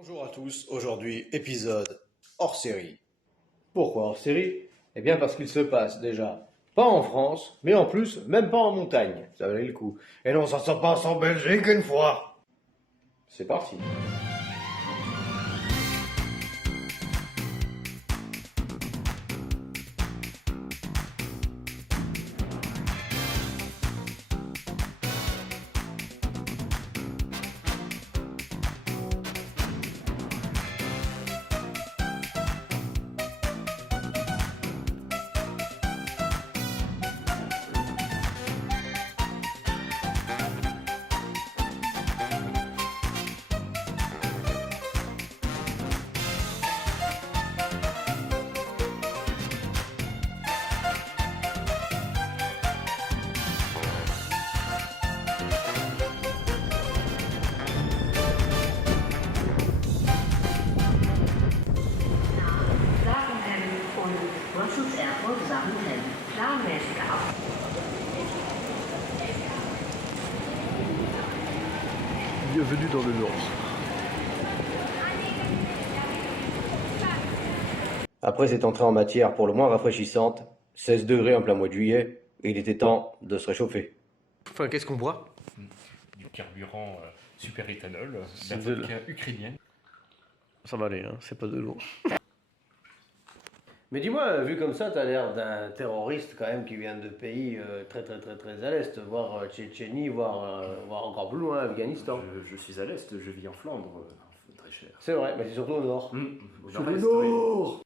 Bonjour à tous, aujourd'hui épisode hors série. Pourquoi hors série? Eh bien parce qu'il se passe déjà pas en France, mais en plus même pas en montagne. Ça valait le coup. Et non, ça se passe en Belgique une fois. C'est parti. Zaventem von Brussels Airport, Zaventem. Planmäßige Ab. Bienvenue dans le Nord. Après cette entrée en matière pour le moins rafraîchissante, 16 degrés en plein mois de juillet, il était temps de se réchauffer. Enfin, qu'est-ce qu'on boit? Du carburant superéthanol, C'est la de vodka ukrainienne. Ça va aller, hein, c'est pas de l'eau. Mais dis-moi, vu comme ça, t'as l'air d'un terroriste quand même qui vient de pays très à l'est, voire Tchétchénie, voire encore plus loin, Afghanistan. Je suis à l'est, je vis en Flandre, très cher. C'est vrai, mais c'est surtout au nord. Au Sur le nord-est, oui. nord.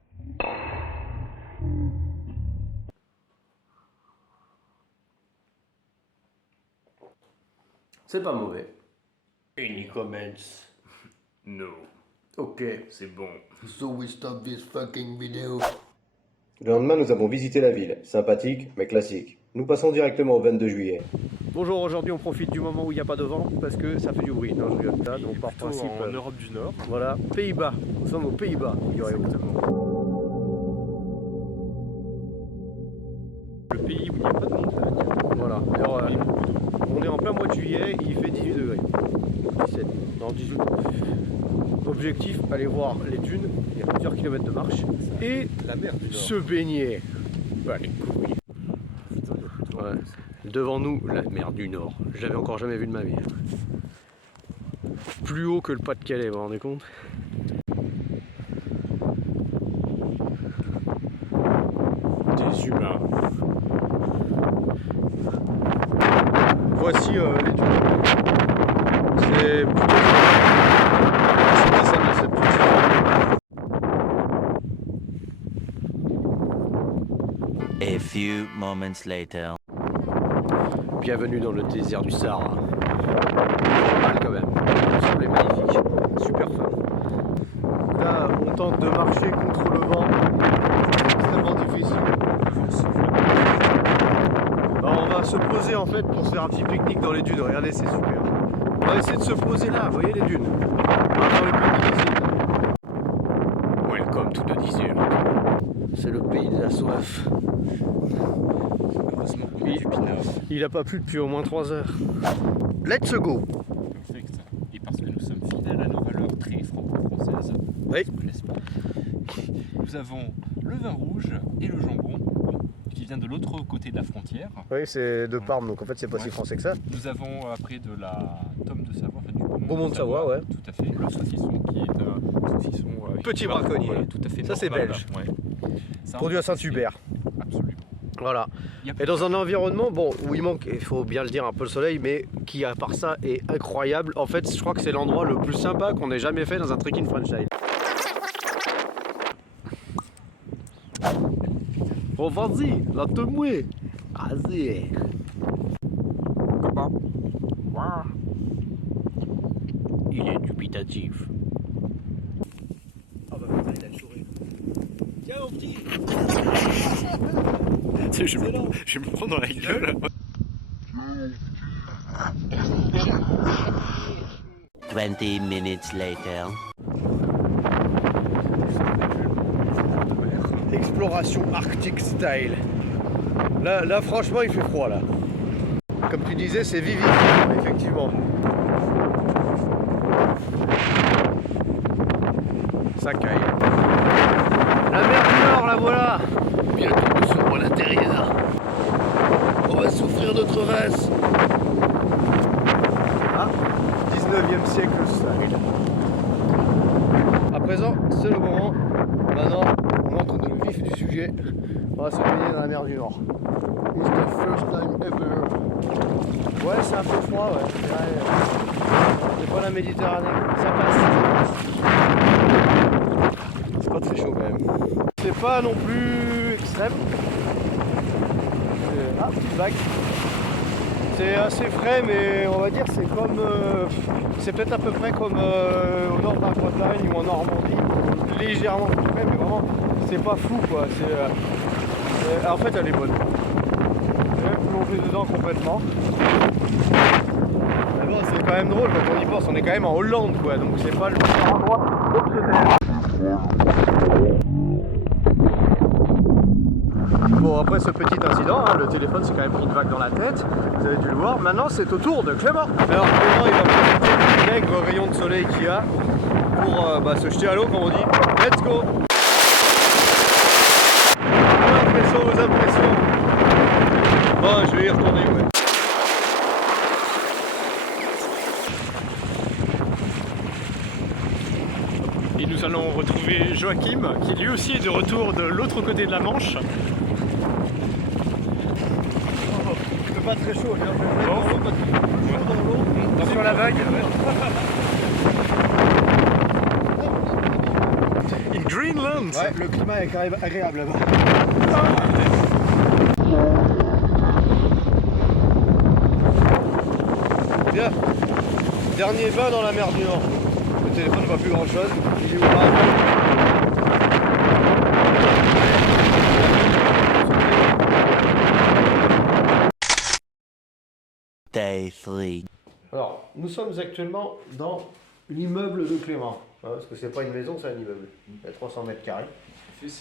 C'est pas mauvais. Any comments? No, Ok. c'est bon. So we stop this fucking video. Le lendemain, nous avons visité la ville. Sympathique, mais classique. Nous passons directement au 22 juillet. Bonjour, aujourd'hui on profite du moment où il n'y a pas de vent parce que ça fait du bruit. Non, je rigole pas, donc par Plutôt principe. en Europe du Nord. Voilà, Pays-Bas. Nous sommes aux Pays-Bas, figurez-vous. Le pays où il n'y a pas de montagne. Voilà. Alors, on est en plein mois de juillet, et il fait 18 degrés. 17, non 18. Objectif, aller voir les dunes, il y a plusieurs kilomètres de marche, et La mer du se baigner. Bah les couilles. Ouais. Devant nous, la mer du Nord. Je l'avais encore jamais vu de ma vie. Plus haut que le Pas-de-Calais, vous vous rendez compte? Des humains. Voici les dunes. C'est plutôt c'est descendre de cette petite. A few moments later. Bienvenue dans le désert du Sahara. Mal quand même. Le sol est magnifique. Super fin. Là, on tente de marcher contre le vent. C'est extrêmement difficile. Alors, on va se poser en fait pour se faire un petit pique-nique dans les dunes. Regardez, c'est super. On va essayer de se poser là. Vous voyez les dunes? Dans le pays difficile. Welcome to the desert. C'est le pays de la soif. Heureusement qu'on a du pinard. Il a pas plu depuis au moins 3 heures. Let's go! Perfect. Et parce que nous sommes fidèles à nos valeurs très franco-françaises, Oui. n'est-ce pas? Nous avons le vin rouge et le jambon, qui vient de l'autre côté de la frontière. Oui, c'est de Parme, donc en fait c'est pas si Ouais. français que ça. Nous avons après de la tome de Savoie, enfin, du Beaumont de Savoie, ouais. Tout à fait. Le saucisson qui est un saucisson Petit normal, braconnier. voilà, tout à fait. Ça, c'est normal, belge. Ouais. Ça, Produit on à va tester. Saint-Hubert. Absolument. Voilà. Il y a Et dans un environnement, bon, où il manque, il faut bien le dire, un peu le soleil, mais qui à part ça est incroyable. En fait, je crois que c'est l'endroit le plus sympa qu'on ait jamais fait dans un trekking franchise. Oh vas-y, là te mouais. Vas-y. Comment? Il est dubitatif. Ah bah il a le sourire. Tiens mon petit. Je vais me prendre dans la gueule. 20 minutes later. Exploration arctique style. Là, franchement, il fait froid là. Comme tu disais, c'est vivifiant, effectivement. Ça caille. La mer du Nord, la voilà. Bientôt nous serons à l'intérieur. On va souffrir notre race. Ah, 19e siècle style. À présent, c'est le moment. Maintenant, on entre dans le vif du sujet. On va se baigner dans la mer du Nord. It's the first time ever. Ouais, c'est un peu froid, ouais. C'est pas la Méditerranée. Ça passe. C'est pas très chaud quand même. C'est pas non plus extrême. Ah, petite vague. C'est assez frais, mais on va dire c'est comme. C'est peut-être à peu près comme au nord de la Bretagne ou en Normandie. Légèrement plus frais, mais vraiment, c'est pas fou quoi. En fait, elle est bonne. Je vais plonger dedans complètement. Mais bon, c'est quand même drôle quand on y pense. On est quand même en Hollande quoi, donc c'est pas le meilleur endroit. Bon, après ce petit incident, hein, le téléphone s'est quand même pris une vague dans la tête, vous avez dû le voir. Maintenant, c'est au tour de Clément. Alors, Clément, il va profiter du maigre rayon de soleil qu'il y a pour se jeter à l'eau, comme on dit. Let's go! Vos impressions. Bon, je vais y retourner, ouais. Et nous allons retrouver Joachim, qui lui aussi est de retour de l'autre côté de la Manche. Il fait pas très chaud, je vais dans l'eau. Attention à la vague. In Greenland! Ouais, le climat est quand même agréable là-bas. Bien. Dernier bain dans la mer du Nord. Le téléphone ne voit plus grand chose. Il est ouvert. Day 3. Alors, nous sommes actuellement dans l'immeuble de Clément. Hein, parce que c'est pas une maison, c'est un immeuble. Il y a 300 mètres carrés.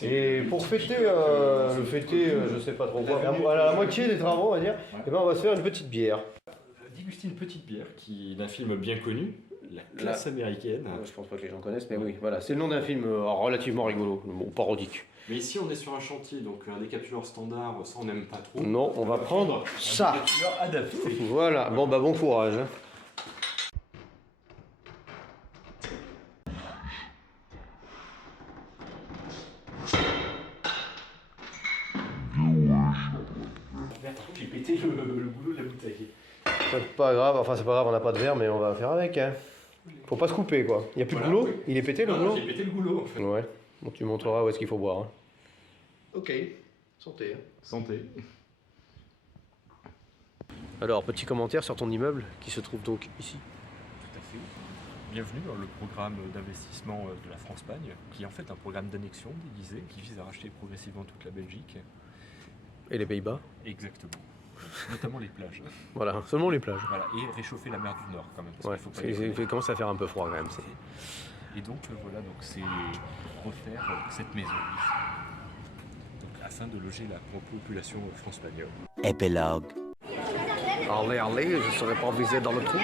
Et pour fêter, je sais pas trop quoi, à la moitié des travaux, on va dire, et ben on va se faire une petite bière. Déguster une petite bière d'un film bien connu, La Classe américaine. Je pense pas que les gens connaissent, mais oui, voilà, c'est le nom d'un film relativement rigolo, bon, parodique. Mais ici on est sur un chantier, donc un décapsuleur standard, ça on n'aime pas trop. Non, on va prendre ça. Un décapsuleur adapté. Voilà, bon bah bon courage. Hein. J'ai pété le boulot de la bouteille. C'est pas grave, enfin c'est pas grave, on n'a pas de verre, mais on va faire avec. Hein. Faut pas se couper quoi. Il y a plus de goulot? Il est pété le goulot? J'ai pété le goulot en fait. Ouais, bon tu montreras où est-ce qu'il faut boire. Hein. Ok, santé. Santé. Alors, petit commentaire sur ton immeuble qui se trouve donc ici. Tout à fait. Bienvenue dans le programme d'investissement de la France-Pagne, qui est en fait un programme d'annexion déguisé qui vise à racheter progressivement toute la Belgique. Et les Pays-Bas? Exactement. Notamment les plages. Voilà, seulement les plages. Voilà, et réchauffer la mer du Nord quand même. Ouais, il commence à faire un peu froid quand même. Et donc voilà, donc c'est refaire cette maison ici. Donc, afin de loger la population france-spagnole. Epilogue. Allez, je serai pas visé dans le trou.